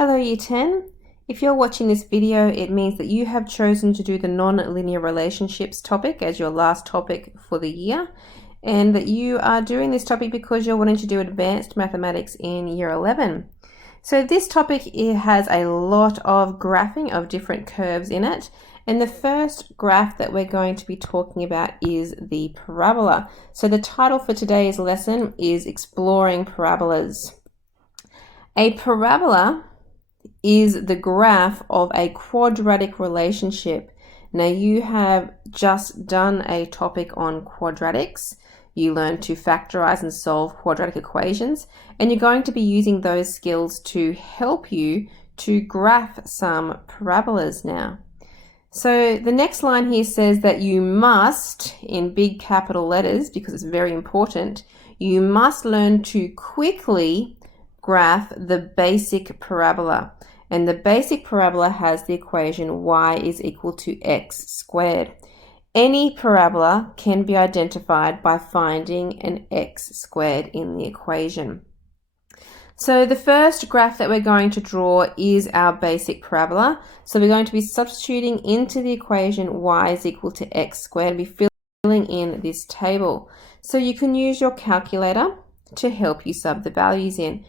Hello Year 10. If you're watching this video, it means that you have chosen to do the non-linear relationships topic as your last topic for the year, and that you are doing this topic because you're wanting to do advanced mathematics in Year 11. So this topic, it has a lot of graphing of different curves in it, and the first graph that we're going to be talking about is the parabola. So the title for today's lesson is Exploring Parabolas. A parabola is the graph of a quadratic relationship. Now you have just done a topic on quadratics. You learned to factorize and solve quadratic equations, and you're going to be using those skills to help you to graph some parabolas now. So the next line here says that you must, in big capital letters, because it's very important, you must learn to quickly graph the basic parabola. And the basic parabola has the equation y is equal to x squared. Any parabola can be identified by finding an x squared in the equation. So the first graph that we're going to draw is our basic parabola. So we're going to be substituting into the equation y is equal to x squared and be filling in this table. So you can use your calculator to help you sub the values in.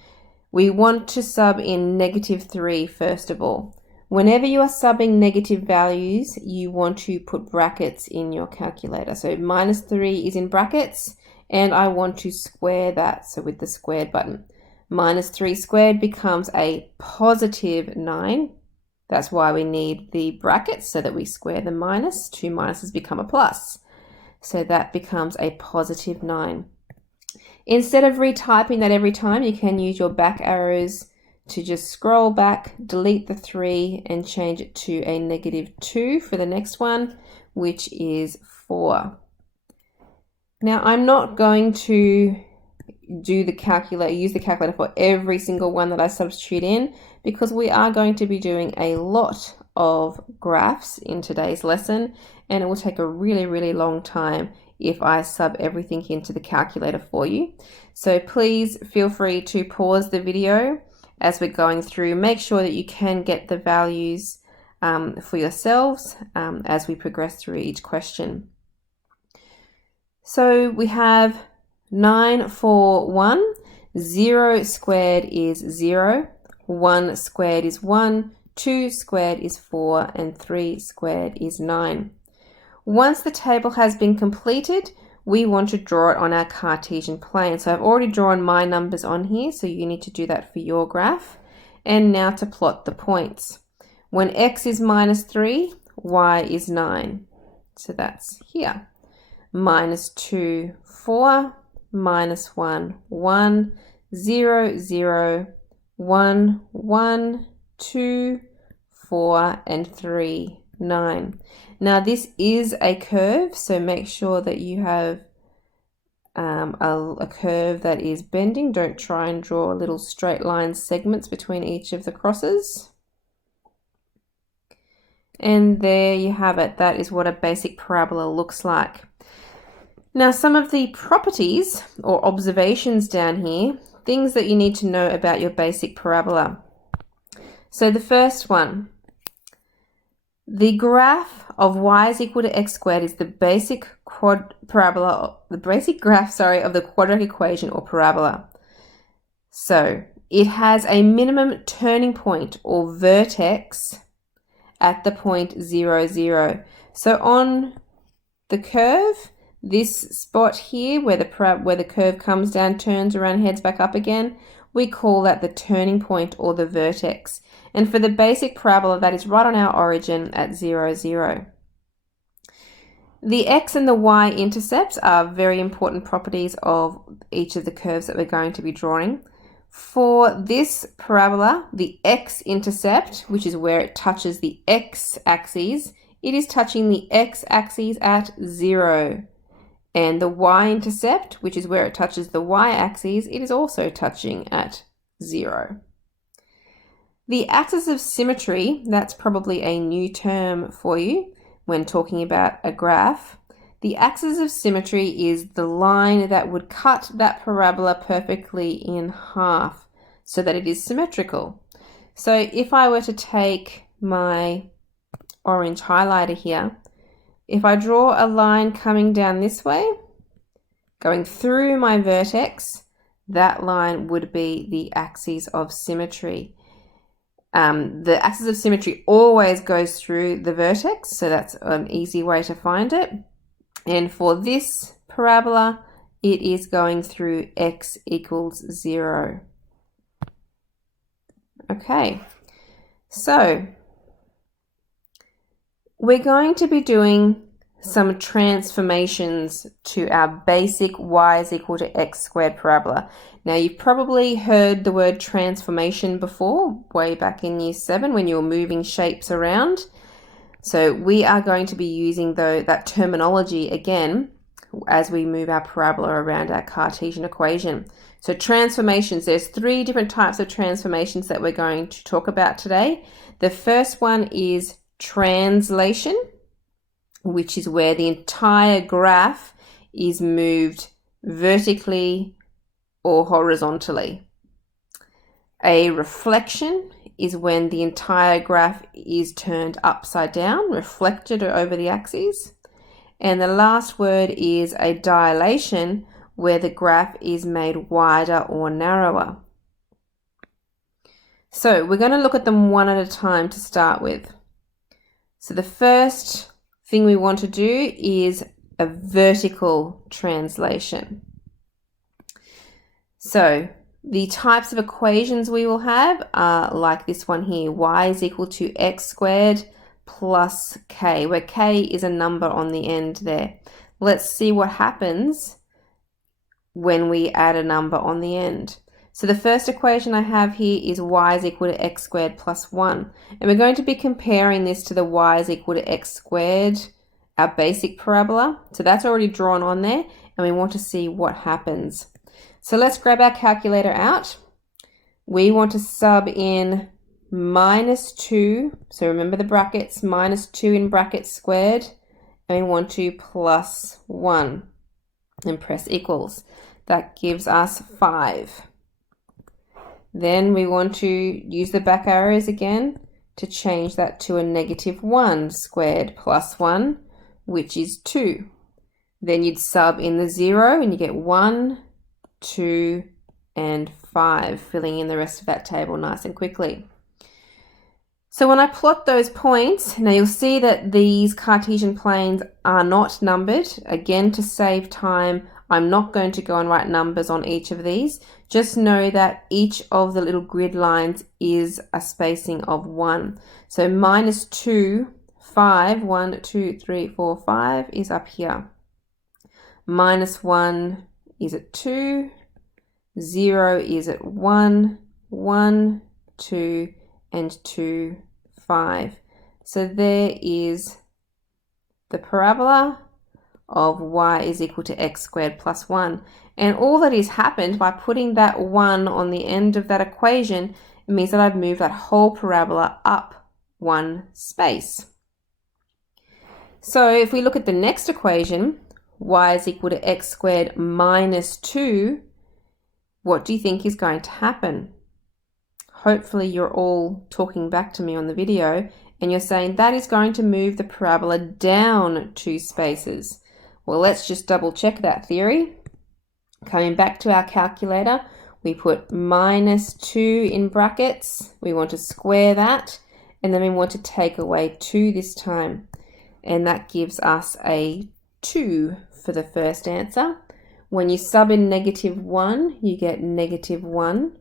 We want to sub in -3 first of all. Whenever you are subbing negative values, you want to put brackets in your calculator. So -3 is in brackets, and I want to square that. So with the squared button, -3 squared becomes a +9. That's why we need the brackets, so that we square the minus. Two minuses become a plus. So that becomes a +9. Instead of retyping that every time, you can use your back arrows to just scroll back, delete the 3, and change it to a -2 for the next one, which is 4. Now, I'm not going to use the calculator for every single one that I substitute in, because we are going to be doing a lot of graphs in today's lesson, and it will take a really long time if I sub everything into the calculator for you. So please feel free to pause the video as we're going through. Make sure that you can get the values for yourselves as we progress through each question. So we have 9, 4, 1. 0 squared is 0. 1 squared is 1. 2 squared is 4. And 3 squared is 9. Once the table has been completed, we want to draw it on our Cartesian plane. So I've already drawn my numbers on here, so you need to do that for your graph. And now to plot the points. When x is -3, y is 9. So that's here. -2, 4, -1, 1, 0, 0, 1, 1, 2, 4, and 3, 9. Now this is a curve, so make sure that you have a curve that is bending. Don't try and draw little straight line segments between each of the crosses. And there you have it. That is what a basic parabola looks like. Now, some of the properties or observations down here, things that you need to know about your basic parabola. So the first one, the graph of y is equal to x squared is the basic graph, of the quadratic equation or parabola. So it has a minimum turning point or vertex at the point 0, 0. So on the curve, this spot here where the curve comes down, turns around, heads back up again, we call that the turning point or the vertex. And for the basic parabola, that is right on our origin at 0, 0. The x and the y intercepts are very important properties of each of the curves that we're going to be drawing. For this parabola, the x-intercept, which is where it touches the x-axis, it is touching the x-axis at 0. And the y-intercept, which is where it touches the y-axis, it is also touching at 0. The axis of symmetry, that's probably a new term for you when talking about a graph. The axis of symmetry is the line that would cut that parabola perfectly in half so that it is symmetrical. So if I were to take my orange highlighter here, if I draw a line coming down this way, going through my vertex, that line would be the axis of symmetry. The axis of symmetry always goes through the vertex, so that's an easy way to find it. And for this parabola, it is going through x equals 0. Okay, so we're going to be doing some transformations to our basic y is equal to x squared parabola. Now, you've probably heard the word transformation before, way back in year 7 when you were moving shapes around. So we are going to be using that terminology again as we move our parabola around our Cartesian equation. So transformations, there's 3 different types of transformations that we're going to talk about today. The first one is translation, which is where the entire graph is moved vertically or horizontally. A reflection is when the entire graph is turned upside down, reflected over the axes. And the last word is a dilation, where the graph is made wider or narrower. So we're going to look at them one at a time to start with. So the first thing we want to do is a vertical translation. So the types of equations we will have are like this one here, y is equal to x squared plus k, where k is a number on the end there. Let's see what happens when we add a number on the end. So the first equation I have here is y is equal to x squared plus 1. And we're going to be comparing this to the y is equal to x squared, our basic parabola. So that's already drawn on there, and we want to see what happens. So let's grab our calculator out. We want to sub in -2, so remember the brackets, -2 in brackets squared, and we want to plus 1 and press equals. That gives us 5. Then we want to use the back arrows again to change that to a -1 squared plus 1, which is 2. Then you'd sub in the 0 and you get 1, 2, and 5, filling in the rest of that table nice and quickly. So when I plot those points, now you'll see that these Cartesian planes are not numbered. Again, to save time, I'm not going to go and write numbers on each of these. Just know that each of the little grid lines is a spacing of 1. So -2, 5, 1, 2, 3, 4, 5 is up here. -1 is at 2, 0 is at 1, 1, 2, and 2, 5. So there is the parabola of y is equal to x squared plus 1. And all that has happened by putting that 1 on the end of that equation, it means that I've moved that whole parabola up 1 space. So if we look at the next equation, y is equal to x squared minus 2, what do you think is going to happen? Hopefully you're all talking back to me on the video and you're saying that is going to move the parabola down 2 spaces. Well, let's just double check that theory. Coming back to our calculator, we put -2 in brackets. We want to square that, and then we want to take away 2 this time. And that gives us a 2 for the first answer. When you sub in -1, you get -1.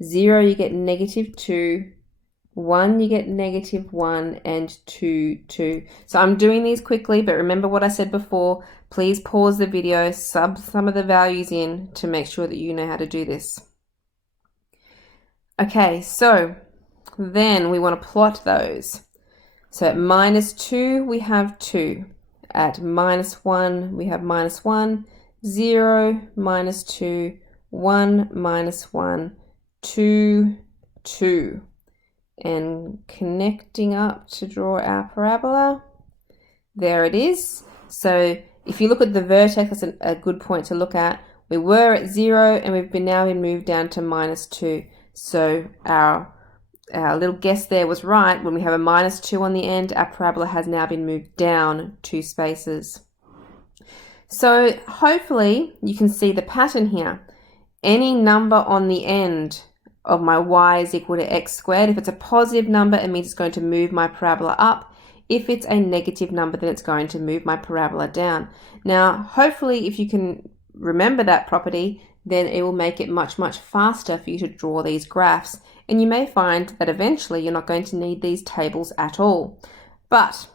0, you get -2. 1, you get -1, and 2, 2. So I'm doing these quickly, but remember what I said before. Please pause the video, sub some of the values in to make sure that you know how to do this. Okay, so then we want to plot those. So at -2, we have 2. At -1, we have -1, 0, -2, 1, -1, 2, 2. And connecting up to draw our parabola. There it is. So if you look at the vertex, that's a good point to look at. We were at 0 and we've now been moved down to -2. So our our little guess there was right. When we have a -2 on the end, our parabola has now been moved down 2 spaces. So hopefully you can see the pattern here. Any number on the end of my y is equal to x squared. If it's a positive number, it means it's going to move my parabola up. If it's a negative number, then it's going to move my parabola down. Now, hopefully, if you can remember that property, then it will make it much, much faster for you to draw these graphs. And you may find that eventually you're not going to need these tables at all. But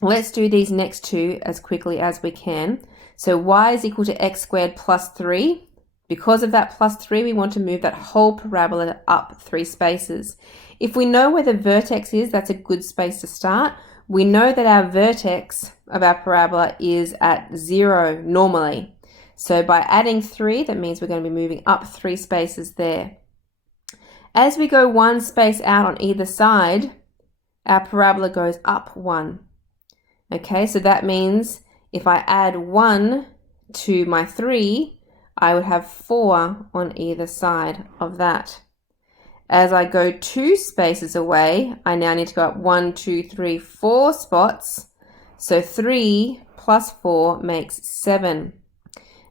let's do these next two as quickly as we can. So y is equal to x squared plus 3. Because of that plus 3, we want to move that whole parabola up 3 spaces. If we know where the vertex is, that's a good space to start. We know that our vertex of our parabola is at 0 normally. So by adding 3, that means we're going to be moving up 3 spaces there. As we go 1 space out on either side, our parabola goes up 1. Okay, so that means if I add 1 to my 3, I would have 4 on either side of that. As I go 2 spaces away, I now need to go up 1, 2, 3, 4 spots. So 3 plus 4 makes 7.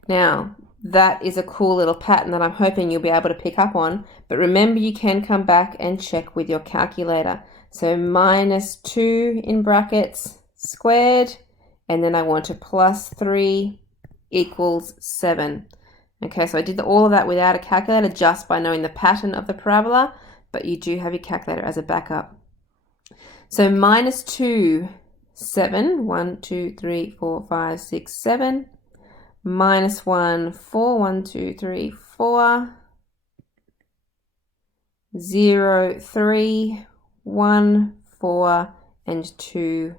Now, that is a cool little pattern that I'm hoping you'll be able to pick up on. But remember, you can come back and check with your calculator. So -2 in brackets squared, and then I want to plus 3 equals 7. Okay, so I did all of that without a calculator, just by knowing the pattern of the parabola, but you do have your calculator as a backup. So -2, 7, 1, 2, 3, 4, 5, 6, 7. -1, 4, 1, 2, 3, 4. 0, 3, 1, 4, and 2,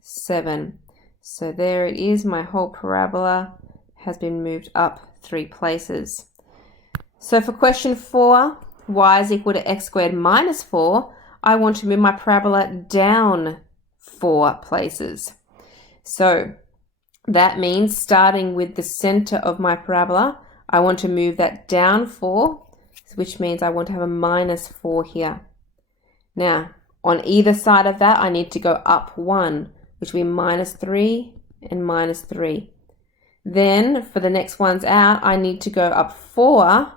7. So there it is, my whole parabola has been moved up 3 places. So for question 4, y is equal to x squared minus 4, I want to move my parabola down 4 places. So that means starting with the center of my parabola, I want to move that down 4, which means I want to have a -4 here. Now, on either side of that, I need to go up 1, which will be -3 and -3. Then for the next ones out, I need to go up 4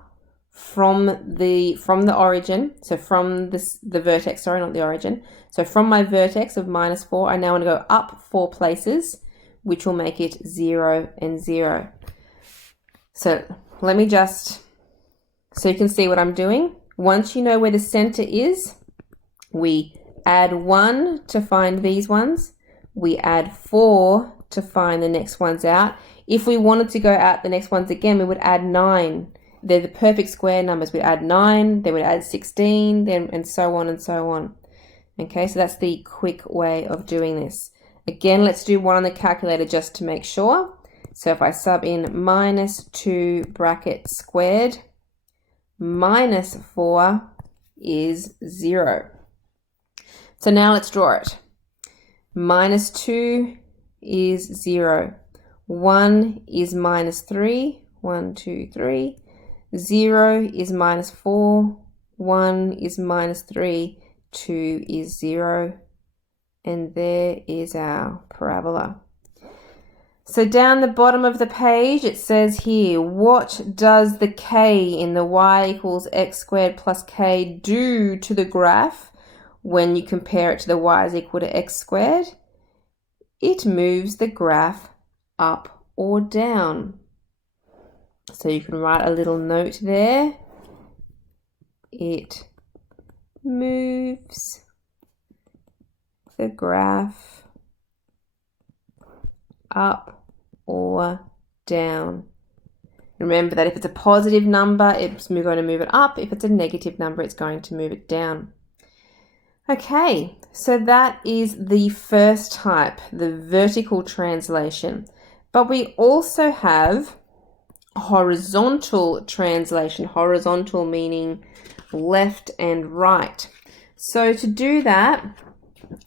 from the origin. So from the vertex, sorry, not the origin. So from my vertex of -4, I now want to go up 4 places, which will make it 0 and 0. So let me just, so you can see what I'm doing. Once you know where the center is, we add 1 to find these ones. We add 4 to find the next ones out. If we wanted to go out the next ones again, we would add 9. They're the perfect square numbers. We'd add 9, then we'd add 16, then and so on and so on. Okay, so that's the quick way of doing this. Again, let's do one on the calculator just to make sure. So if I sub in -2 bracket squared, -4 is 0. So now let's draw it. -2 is 0. 1 is -3. 1, 2, 3. 0 is -4. 1 is -3. 2 is 0. And there is our parabola. So down the bottom of the page, it says here, what does the k in the y equals x squared plus k do to the graph when you compare it to the y is equal to x squared? It moves the graph up or down. So you can write a little note there. It moves the graph up or down. Remember that if it's a positive number, it's going to move it up. If it's a negative number, it's going to move it down. Okay, so that is the first type, the vertical translation. But we also have horizontal translation, horizontal meaning left and right. So to do that,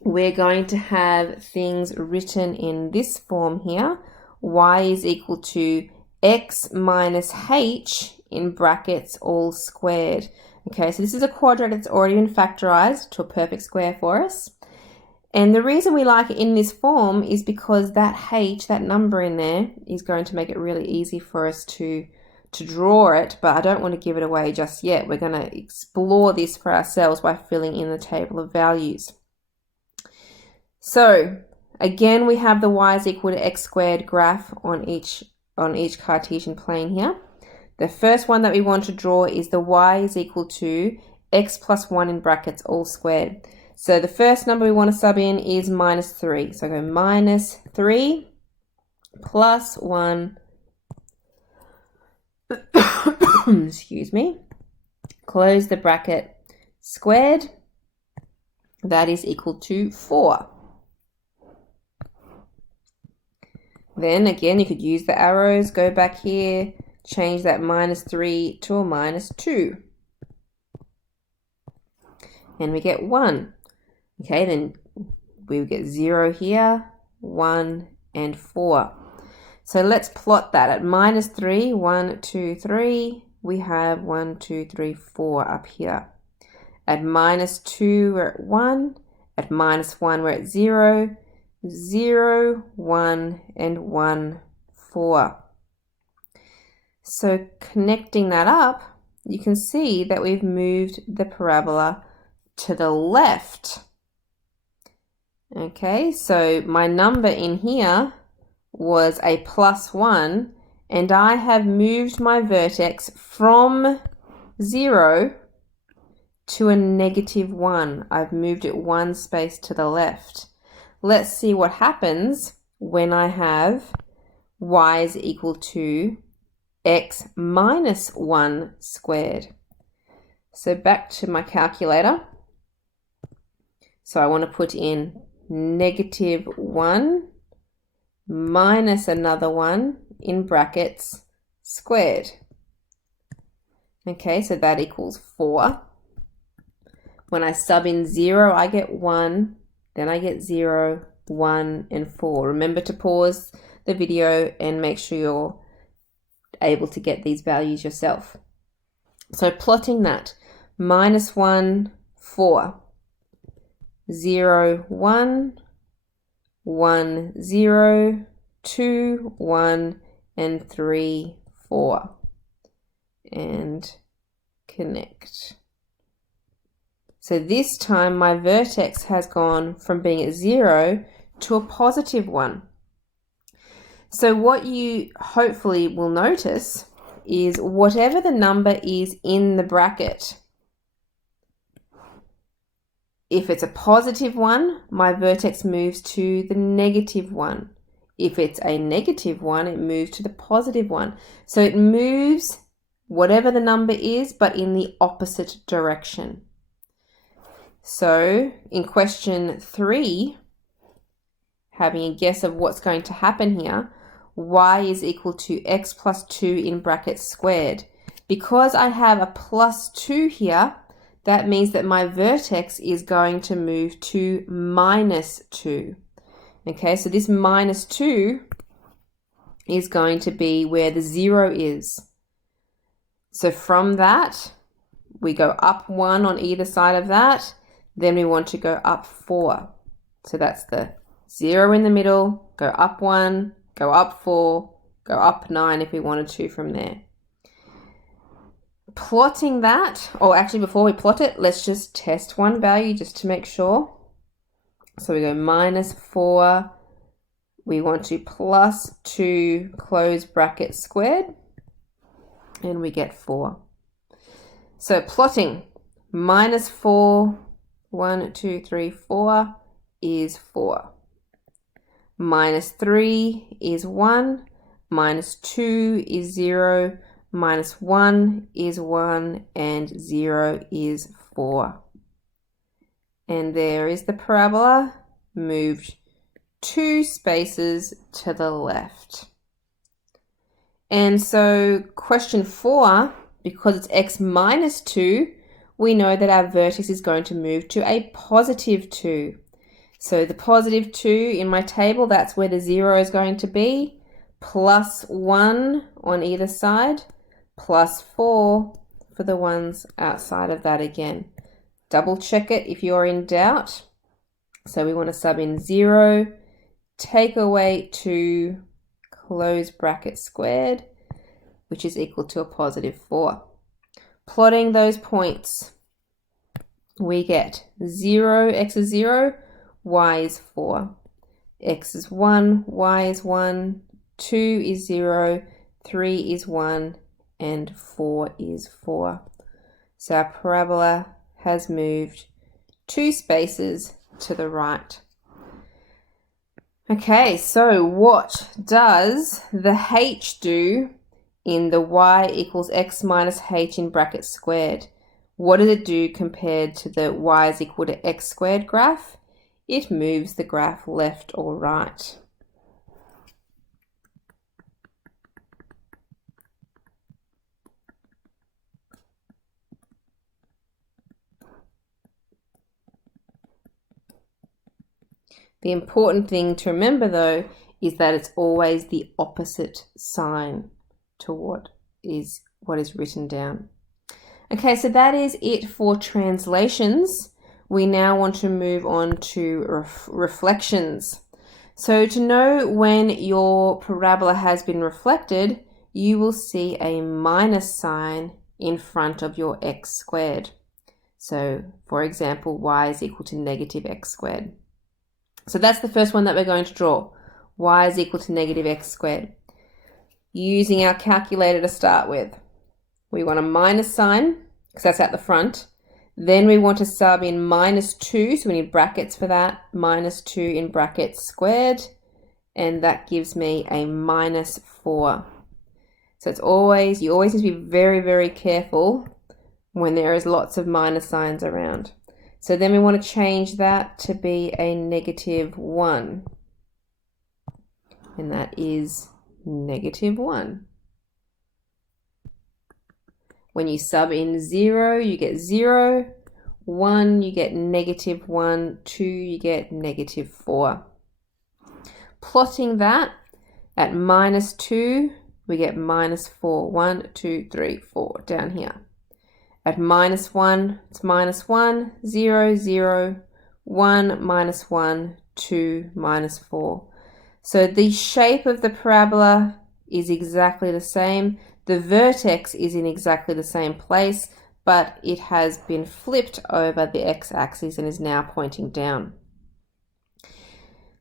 we're going to have things written in this form here. Y is equal to x minus h in brackets all squared. Okay, so this is a quadrant that's already been factorized to a perfect square for us. And the reason we like it in this form is because that h, that number in there, is going to make it really easy for us to draw it, but I don't want to give it away just yet. We're going to explore this for ourselves by filling in the table of values. So again, we have the y is equal to x squared graph on each Cartesian plane here. The first one that we want to draw is the y is equal to x plus 1 in brackets all squared. So the first number we want to sub in is minus 3. So I go minus 3 plus 1, excuse me, close the bracket, squared, that is equal to 4. Then again, you could use the arrows, go back here, change that minus 3 to a minus 2. And we get 1. Okay, then we get 0 here, 1, and 4. So let's plot that. At minus 3, 1, 2, 3, we have 1, 2, 3, 4 up here. At minus 2, we're at 1. At minus 1, we're at 0. 0, 1, and 1, 4. So connecting that up, you can see that we've moved the parabola to the left. Okay, so my number in here was a plus 1, and I have moved my vertex from 0 to a negative 1. I've moved it one space to the left. Let's see what happens when I have y is equal to x minus 1 squared. So back to my calculator. So I want to put in negative 1 minus another 1 in brackets squared. Okay, so that equals 4. When I sub in 0, I get 1. Then I get 0, 1, and 4. Remember to pause the video and make sure you're able to get these values yourself. So plotting that, minus 1, 4, 0, 1, 1, 0, 2, 1, and 3, 4. And connect. So this time my vertex has gone from being at 0 to a positive 1. So what you hopefully will notice is whatever the number is in the bracket, if it's a positive 1, my vertex moves to the negative 1. If it's a negative 1, it moves to the positive 1. So it moves whatever the number is, but in the opposite direction. So in question 3, having a guess of what's going to happen here, y is equal to x plus 2 in brackets squared. Because I have a plus 2 here, that means that my vertex is going to move to minus 2. Okay, so this minus 2 is going to be where the 0 is. So from that, we go up 1 on either side of that. Then we want to go up 4. So that's the 0 in the middle, go up 1, go up 4, go up 9 if we wanted to from there. Plotting that, or actually before we plot it, let's just test one value just to make sure. So we go minus 4, we want to plus 2, close bracket squared, and we get 4. So plotting minus 4, 1, 2, 3, 4 is 4. Minus 3 is 1, minus 2 is 0, minus 1 is 1, and 0 is 4. And there is the parabola moved 2 spaces to the left. And so question 4, because it's x minus 2, we know that our vertex is going to move to a positive 2. So the positive 2 in my table, that's where the 0 is going to be, plus 1 on either side, plus 4, for the ones outside of that again. Double check it if you're in doubt. So we want to sub in 0, take away 2, close bracket squared, which is equal to a positive 4. Plotting those points, we get 0, x is 0, y is 4. X is 1, y is 1, 2 is 0, 3 is 1, and 4 is 4. So our parabola has moved 2 spaces to the right. Okay, so what does the h do in the y equals x minus h in brackets squared? What does it do compared to the y is equal to x squared graph? It moves the graph left or right. The important thing to remember though is that it's always the opposite sign to what is written down. Okay, so that is it for translations. We now want to move on to reflections. So to know when your parabola has been reflected, you will see a minus sign in front of your x squared. So for example, y is equal to negative x squared. So that's the first one that we're going to draw. Y is equal to negative x squared. Using our calculator to start with, we want a minus sign because that's at the front. Then we want to sub in minus 2, so we need brackets for that. Minus 2 in brackets squared, and that gives me a minus 4. So you always need to be very, very careful when there is lots of minus signs around. So then we want to change that to be a negative 1. And that is negative 1. When you sub in 0, you get 0. 1, you get negative 1. 2, you get negative 4. Plotting that at minus 2, we get minus 4. 1, 2, 3, 4 down here. At minus 1, it's minus 1, 0, 0, 1, minus 1, 2, minus 4. So the shape of the parabola is exactly the same. The vertex is in exactly the same place, but it has been flipped over the x-axis and is now pointing down.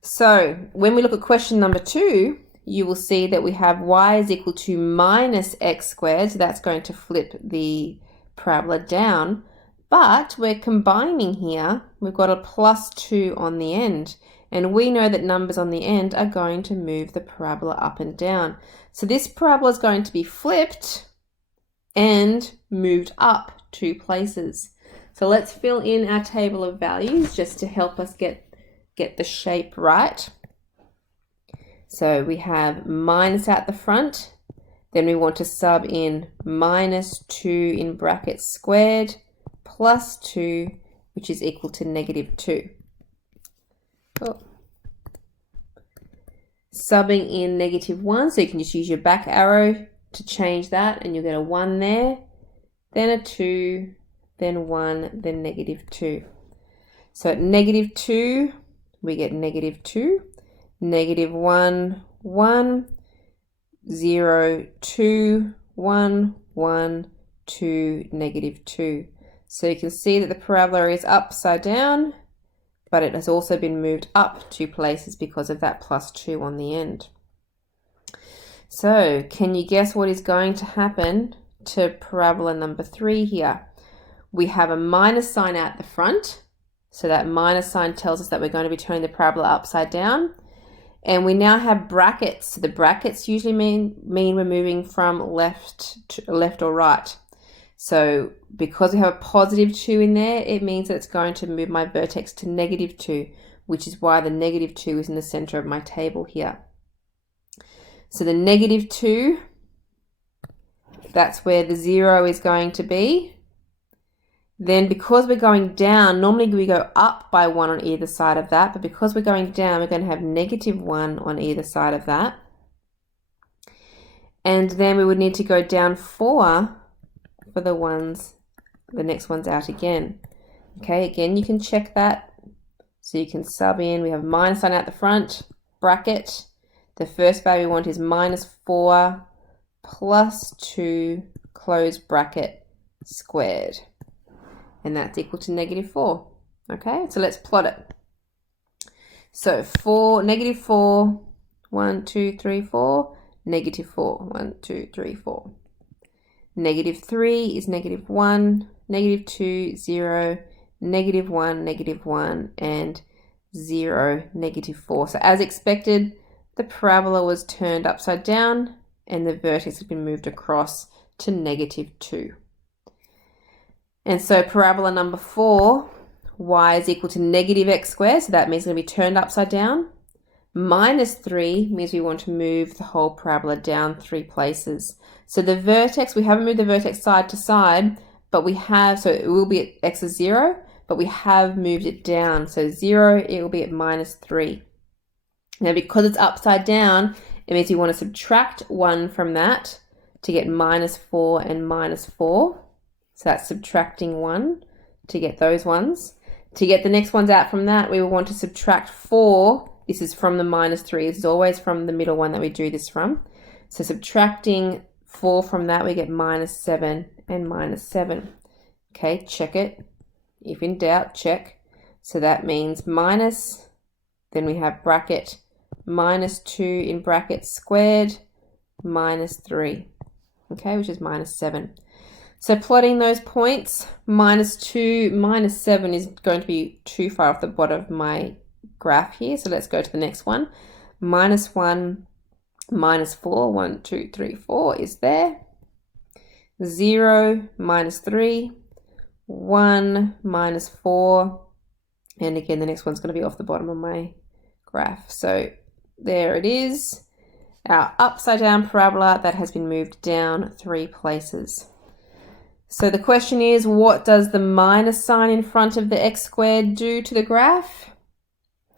So when we look at question number 2, you will see that we have y is equal to minus x squared. So that's going to flip the parabola down, but we're combining here. We've got a plus 2 on the end, and we know that numbers on the end are going to move the parabola up and down. So this parabola is going to be flipped and moved up 2 places. So let's fill in our table of values just to help us get the shape right. So we have minus at the front. Then we want to sub in minus 2 in brackets squared plus 2, which is equal to negative 2. Oh. Subbing in negative 1, so you can just use your back arrow to change that, and you'll get a 1 there, then a 2, then 1, then negative 2. So at negative 2, we get negative 2, negative 1, 1, 0, 2, 1, 1, 2, negative 2. So you can see that the parabola is upside down, but it has also been moved up 2 places because of that plus 2 on the end. So can you guess what is going to happen to parabola number 3 here? We have a minus sign out the front. So that minus sign tells us that we're going to be turning the parabola upside down. And we now have brackets. So the brackets usually mean we're moving from left or right. So because we have a positive 2 in there, it means that it's going to move my vertex to negative 2, which is why the negative 2 is in the center of my table here. So the negative 2, that's where the 0 is going to be. Then because we're going down, normally we go up by 1 on either side of that, but because we're going down, we're going to have negative 1 on either side of that. And then we would need to go down 4 for the next ones out again. Okay, again, you can check that. So you can sub in, we have minus sign out the front, bracket. The first value we want is -4 plus 2, close bracket, squared. And that's equal to -4. Okay, so let's plot it. So for -4, 1, 2, 3, 4, -4, 1, 2, 3, 4. -3 is -1, -2, 0, -1, -1, and 0, -4. So as expected, the parabola was turned upside down and the vertex has been moved across to -2. And so parabola number 4, y is equal to -x squared, so that means it's going to be turned upside down. -3 means we want to move the whole parabola down 3 places. So the vertex, we haven't moved the vertex side to side, but we have, so it will be at x is 0, but we have moved it down. So 0, it will be at -3. Now because it's upside down, it means you want to subtract 1 from that to get -4 and -4. So that's subtracting 1 to get those ones. To get the next ones out from that, we will want to subtract 4. This is from the -3. This is always from the middle one that we do this from. So subtracting 4 from that, we get -7 and -7. Okay, check it. If in doubt, check. So that means minus, then we have bracket, -2 in bracket squared, -3. Okay, which is -7. So plotting those points, -2, -7 is going to be too far off the bottom of my graph here. So let's go to the next one. -1, -4, 1, 2, 3, 4 is there. 0, -3, 1, -4, and again the next one's going to be off the bottom of my graph. So there it is, our upside down parabola that has been moved down 3 places. So the question is, what does the minus sign in front of the x squared do to the graph?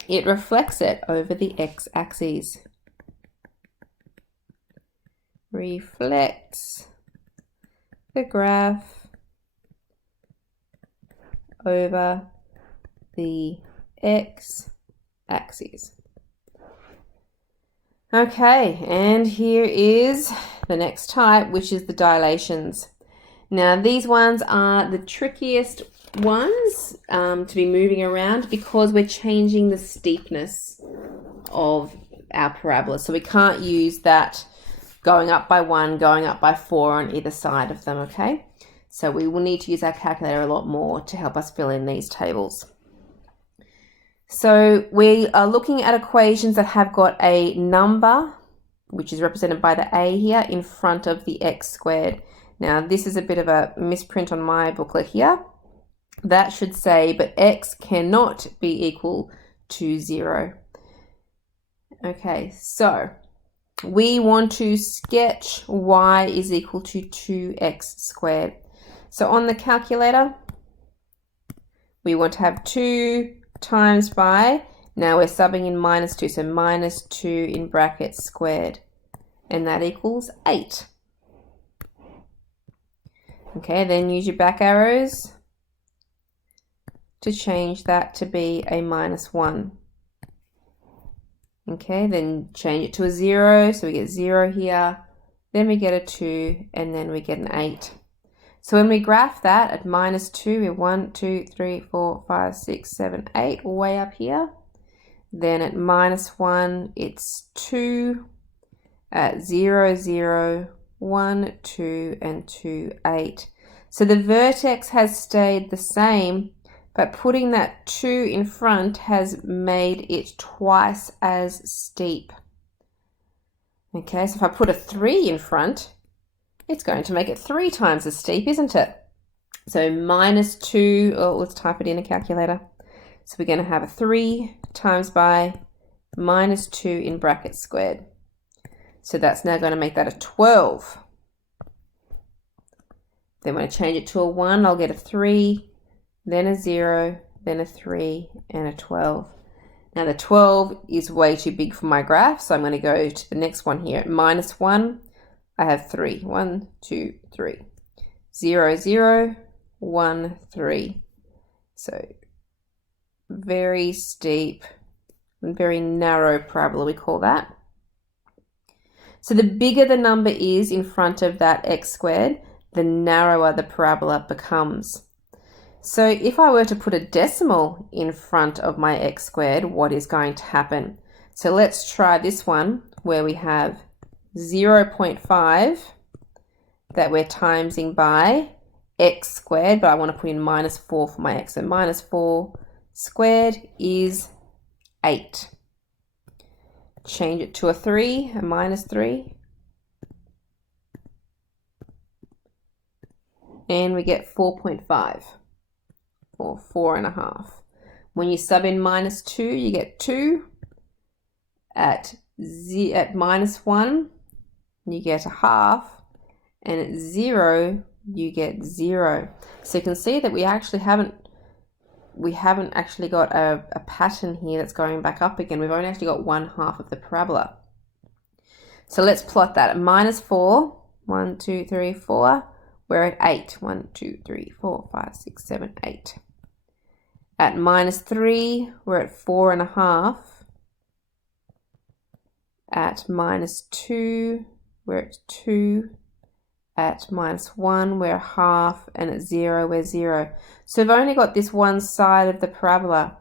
It reflects it over the x-axis. Reflects the graph over the x-axis. Okay, and here is the next type, which is the dilations. Now these ones are the trickiest ones to be moving around because we're changing the steepness of our parabola. So we can't use that going up by 1, going up by 4 on either side of them, okay? So we will need to use our calculator a lot more to help us fill in these tables. So we are looking at equations that have got a number, which is represented by the a here, in front of the x squared. Now this is a bit of a misprint on my booklet here. That should say, but x cannot be equal to 0. Okay, so we want to sketch y is equal to 2x squared. So on the calculator, we want to have 2 times by, now we're subbing in -2, so -2 in brackets squared, and that equals 8. Okay, then use your back arrows to change that to be a -1. Okay, then change it to a 0, so we get 0 here, then we get a 2, and then we get an 8. So when we graph that at -2, we're 1, 2, 3, 4, 5, 6, 7, 8, way up here. Then at -1, it's 2, at 0, 0, 1, 2, and 2, 8. So the vertex has stayed the same, but putting that 2 in front has made it twice as steep. Okay, so if I put a 3 in front, it's going to make it 3 times as steep, isn't it? So -2, oh, let's type it in a calculator. So we're going to have a 3 times by -2 in brackets squared. So that's now going to make that a 12. Then when I change it to a 1, I'll get a 3, then a 0, then a 3, and a 12. Now the 12 is way too big for my graph, so I'm going to go to the next one here. At -1, I have 3. 1, 2, 3. 0, 0, 1, 3. So very steep and very narrow parabola, we call that. So the bigger the number is in front of that x squared, the narrower the parabola becomes. So if I were to put a decimal in front of my x squared, what is going to happen? So let's try this one where we have 0.5 that we're timesing by x squared, but I want to put in minus 4 for my x. So minus 4 squared is 8. Change it to a 3, a minus 3. And we get 4.5, or 4.5. When you sub in minus 2, you get 2. At minus 1, you get a half. And at 0, you get 0. So you can see that we haven't actually got a pattern here that's going back up again. We've only actually got 1/2 of the parabola. So let's plot that. At minus 4, 1, 2, 3, 4, we're at 8. 1, 2, 3, 4, 5, 6, 7, 8. At minus 3, we're at 4.5. At minus 2, we're at 2. At minus 1, we're half, and at 0, we're 0. So we've only got this one side of the parabola.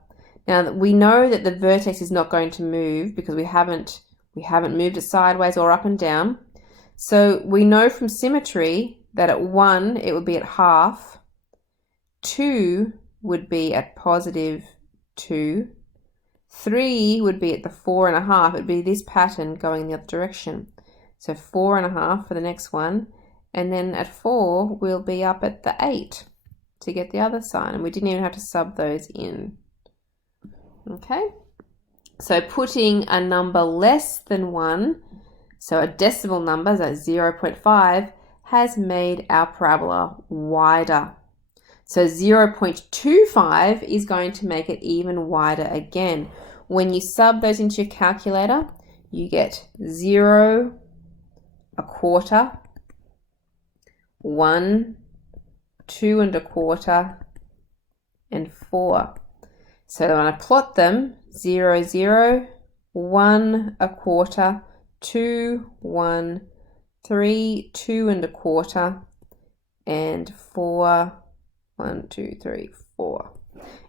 Now we know that the vertex is not going to move because we haven't moved it sideways or up and down. So we know from symmetry that at 1, it would be at half. 2 would be at positive 2. 3 would be at the 4.5. It would be this pattern going the other direction. So 4.5 for the next one. And then at 4, we'll be up at the 8 to get the other sign. And we didn't even have to sub those in. Okay. So putting a number less than 1, so a decimal number, so 0.5, has made our parabola wider. So 0.25 is going to make it even wider again. When you sub those into your calculator, you get 0, 1/4, 1, 2 1/4, and 4. So when I plot them, 0, 0, 1, 1/4, 2, 1, 3, 2 1/4, and 4, 1, 2, 3, 4.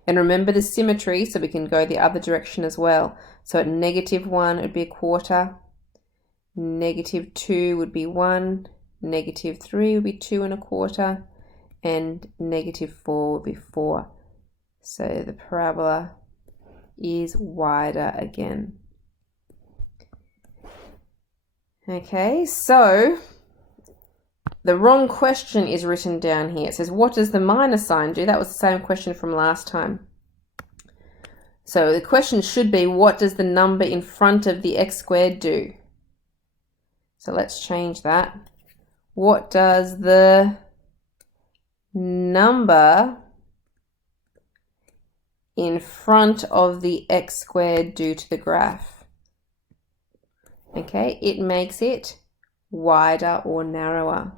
And remember the symmetry, so we can go the other direction as well. So at -1, it would be 1/4, -2 would be 1, -3 would be 2 1/4, and -4 would be 4. So the parabola is wider again. Okay, so the wrong question is written down here. It says, what does the minus sign do? That was the same question from last time. So the question should be, what does the number in front of the x squared do? So let's change that. What does the number in front of the x squared do to the graph? Okay, it makes it wider or narrower.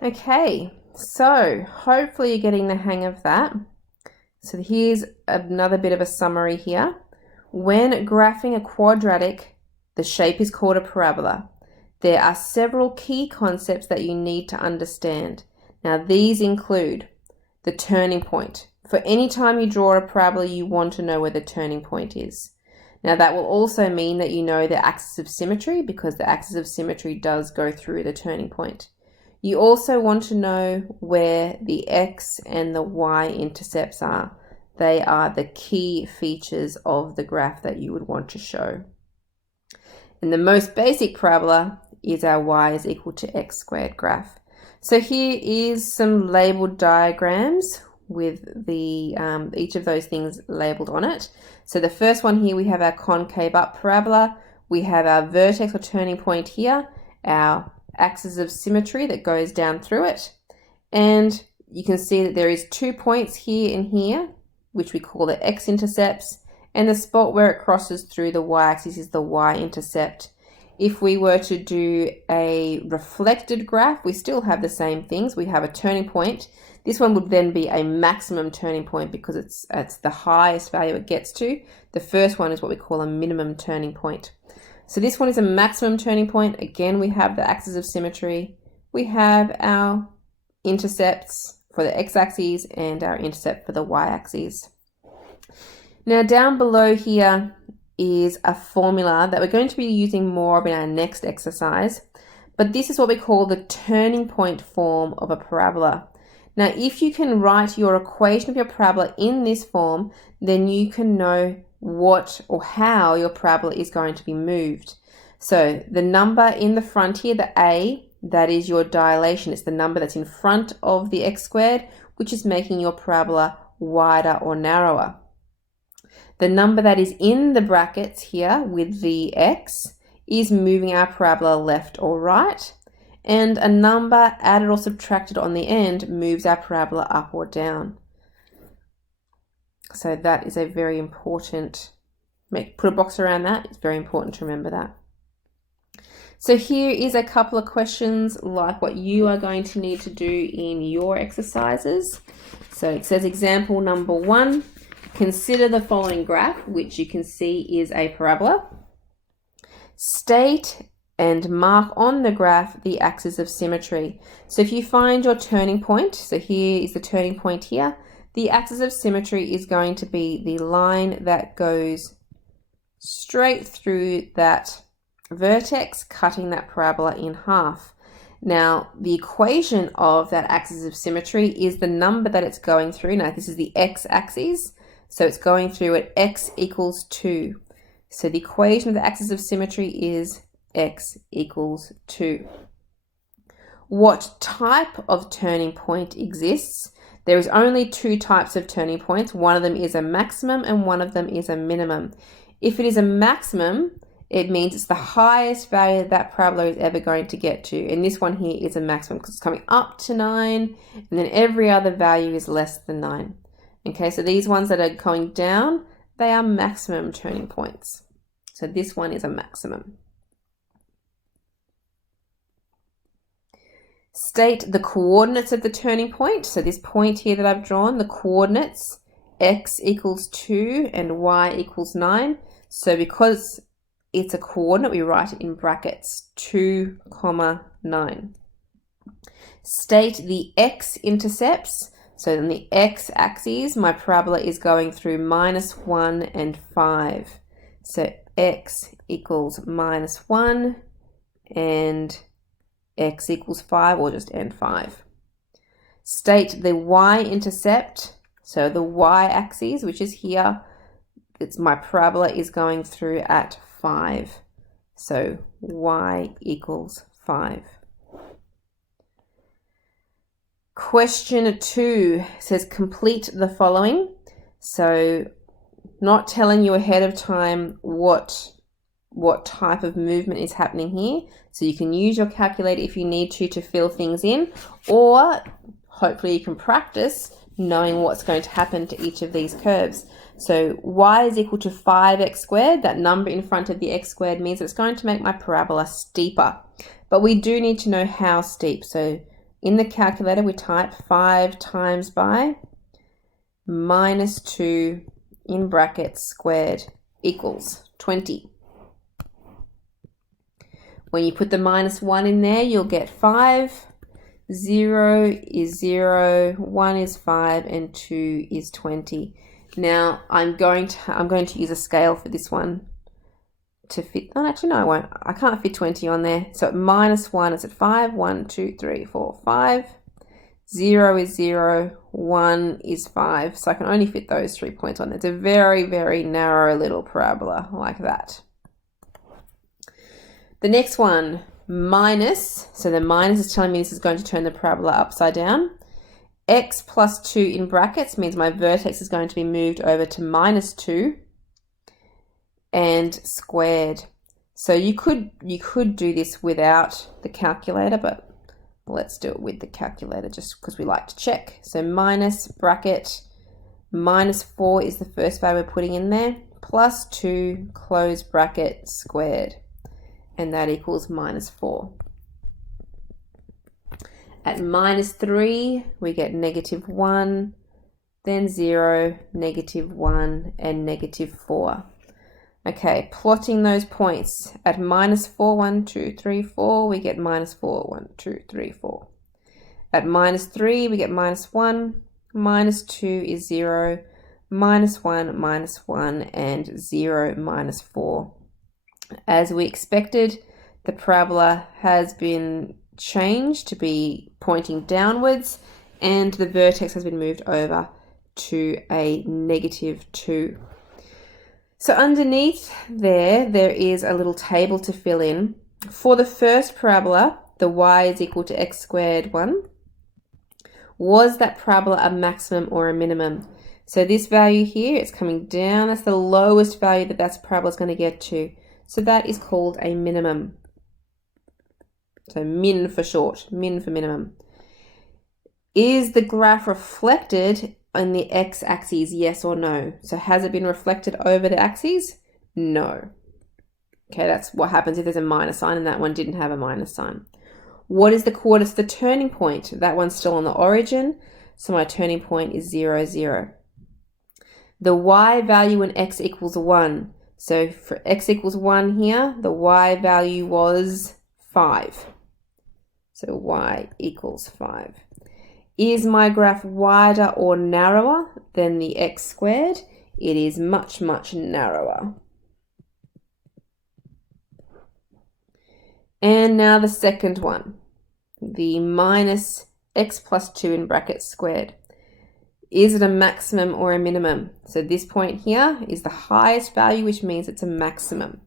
Okay, so hopefully you're getting the hang of that. So here's another bit of a summary here. When graphing a quadratic, the shape is called a parabola. There are several key concepts that you need to understand. Now these include the turning point. For any time you draw a parabola, you want to know where the turning point is. Now that will also mean that you know the axis of symmetry, because the axis of symmetry does go through the turning point. You also want to know where the x and the y intercepts are. They are the key features of the graph that you would want to show. And the most basic parabola is our y is equal to x squared graph. So here is some labeled diagrams with the each of those things labeled on it. So the first one here, we have our concave up parabola. We have our vertex or turning point here, our axis of symmetry that goes down through it. And you can see that there is 2 points here and here, which we call the x-intercepts, and the spot where it crosses through the y-axis is the y-intercept. If we were to do a reflected graph, we still have the same things. We have a turning point. This one would then be a maximum turning point because it's the highest value it gets to. The first one is what we call a minimum turning point. So this one is a maximum turning point. Again, we have the axis of symmetry. We have our intercepts for the x-axis and our intercept for the y-axis. Now down below here is a formula that we're going to be using more of in our next exercise, but this is what we call the turning point form of a parabola. Now, if you can write your equation of your parabola in this form, then you can know what or how your parabola is going to be moved. So the number in the front here, the a, that is your dilation. It's the number that's in front of the x squared, which is making your parabola wider or narrower. The number that is in the brackets here with the x is moving our parabola left or right, and a number added or subtracted on the end moves our parabola up or down. So that is a very important, put a box around that. It's very important to remember that. So here is a couple of questions like what you are going to need to do in your exercises. So it says example number 1. Consider the following graph, which you can see is a parabola. State and mark on the graph the axis of symmetry. So if you find your turning point, so here is the turning point here, the axis of symmetry is going to be the line that goes straight through that vertex, cutting that parabola in half. Now, the equation of that axis of symmetry is the number that it's going through. Now, this is the x-axis. So it's going through at x equals 2. So the equation of the axis of symmetry is x equals 2. What type of turning point exists? There is only 2 types of turning points. One of them is a maximum and one of them is a minimum. If it is a maximum, it means it's the highest value that parabola is ever going to get to. And this one here is a maximum because it's coming up to 9, and then every other value is less than 9. Okay, so these ones that are going down, they are maximum turning points. So this one is a maximum. State the coordinates of the turning point. So this point here that I've drawn, the coordinates, x equals 2 and y equals 9. So because it's a coordinate, we write it in brackets, 2, 9. State the x-intercepts. So in the x-axis, my parabola is going through -1 and 5. So x equals -1 and x equals 5, or just n5. State the y-intercept. So the y-axis, which is here, it's my parabola is going through at 5. So y equals 5. Question 2 says complete the following. So not telling you ahead of time what type of movement is happening here. So you can use your calculator if you need to fill things in, or hopefully you can practice knowing what's going to happen to each of these curves. So y is equal to 5x squared. That number in front of the x squared means it's going to make my parabola steeper. But we do need to know how steep. So in the calculator, we type 5 times by -2 in brackets squared equals 20. When you put the -1 in there, you'll get 5. 0 is 0, 1 is 5, and 2 is 20. Now I'm going to use a scale for this one to fit. Oh, actually no, I won't. I can't fit 20 on there. So at -1, it's at 5. 1, 2, 3, 4, 5. 0 is 0. 1 is 5. So I can only fit those 3 points on there. It's a very, very narrow little parabola like that. The next one, minus. So the minus is telling me this is going to turn the parabola upside down. X plus 2 in brackets means my vertex is going to be moved over to -2 and squared. So you could do this without the calculator, but Let's do it with the calculator just because we like to check. So minus bracket, minus 4 is the first value we're putting in there, plus 2 close bracket squared, and that equals minus 4. At minus 3, we get negative 1, then 0, negative 1, and negative 4. Okay, plotting those points. At minus 4, 1, 2, 3, 4, we get minus 4, 1, 2, 3, 4. At minus 3, we get minus 1, minus 2 is 0, minus 1, and 0, minus 4. As we expected, the parabola has been changed to be pointing downwards, and the vertex has been moved over to a negative 2. So underneath there is a little table to fill in. For the first parabola, the y is equal to x squared 1. Was that parabola a maximum or a minimum? So this value here, it's coming down. That's the lowest value that parabola is going to get to. So that is called a minimum. So min for short, min for minimum. Is the graph reflected on the x-axis, yes or no? So has it been reflected over the axes? No. Okay, that's what happens if there's a minus sign, and that one didn't have a minus sign. What is the coordinates of the turning point? That one's still on the origin, so my turning point is 0, 0. The y value when x equals 1. So for x equals 1 here, the y value was 5. So y equals 5. Is my graph wider or narrower than the x squared? It is much, much narrower. And now the second one, the minus x plus 2 in brackets squared. Is it a maximum or a minimum? So this point here is the highest value, which means it's a maximum.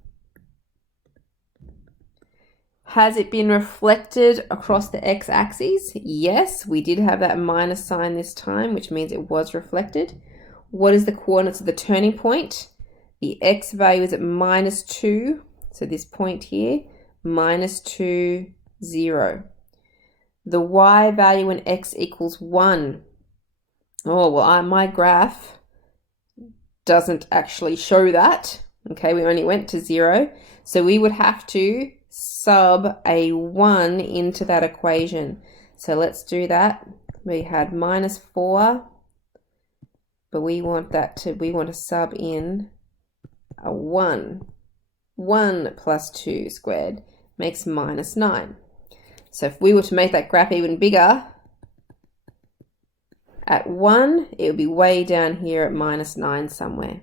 Has it been reflected across the x-axis? Yes, we did have that minus sign this time, which means it was reflected. What is the coordinates of the turning point? The x value is at minus 2, so this point here, minus 2, 0. The y value when x equals 1. Oh, well, my graph doesn't actually show that. Okay, we only went to 0, so we would have to sub a 1 into that equation. So let's do that. We had minus 4, but we want to sub in a 1. 1 plus 2 squared makes minus 9. So if we were to make that graph even bigger, at 1, it would be way down here at minus 9 somewhere.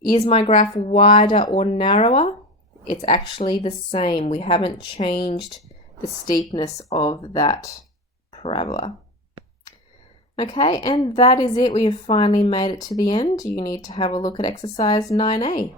Is my graph wider or narrower? It's actually the same. We haven't changed the steepness of that parabola. Okay, and that is it. We have finally made it to the end. You need to have a look at exercise 9A.